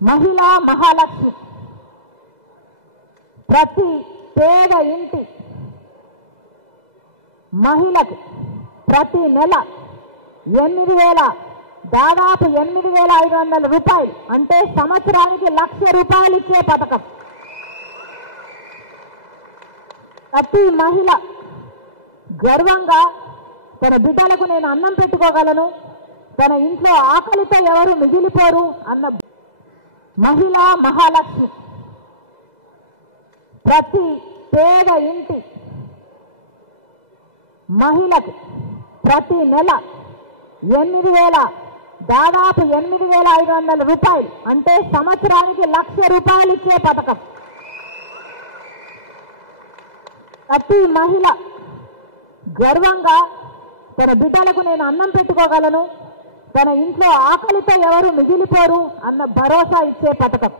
మహిళా మహాలక్ష్మి ప్రతి పేద ఇంటి మహిళకు ప్రతి నెల 8,000 దాదాపు 8,500 రూపాయలు అంటే సంవత్సరానికి 1,00,000 రూపాయలు ఇచ్చే పథకం. ప్రతి మహిళ గర్వంగా తన బిడ్డలకు నేను అన్నం పెట్టుకోగలను, తన ఇంట్లో ఆకలితో ఎవరు మిగిలిపోరు అన్న మహిళా మహాలక్ష్మి ప్రతి పేద ఇంటి మహిళకు ప్రతి నెల 8,000 దాదాపు 8,500 రూపాయలు అంటే సంవత్సరానికి 1,00,000 రూపాయలు ఇచ్చే పథకం. ప్రతి మహిళ గర్వంగా తన బిడ్డలకు నేను అన్నం పెట్టుకోగలను, తన ఇంట్లో ఆకలితో ఎవరు మిగిలిపోరు అన్న భరోసా ఇచ్చే పథకం.